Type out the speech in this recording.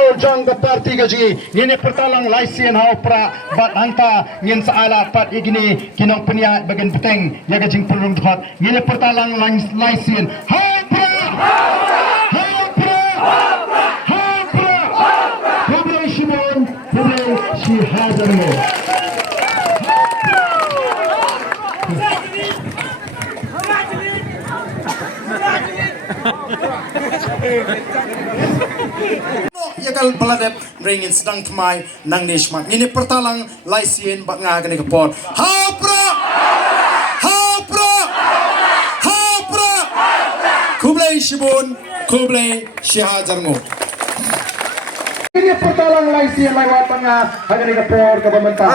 hau jang ke parti gaji ngene pertalang laisian hau pra bat hanta ngin saala pat igini kinong punya bagian peteng ya gajing pulung thot ngene pertalang laisian hau pra hau pra hau pra Kublai Shimon Kublai Shihazarmo yakal baladep ringin sedang temai nang nishmak ini pertalang laisien bak ngagane kepot hapra hapra hapra Kublai Shibun Kublai Shihajarmo ini pertalang laisien lewat tengah hagane kepot ke Mynta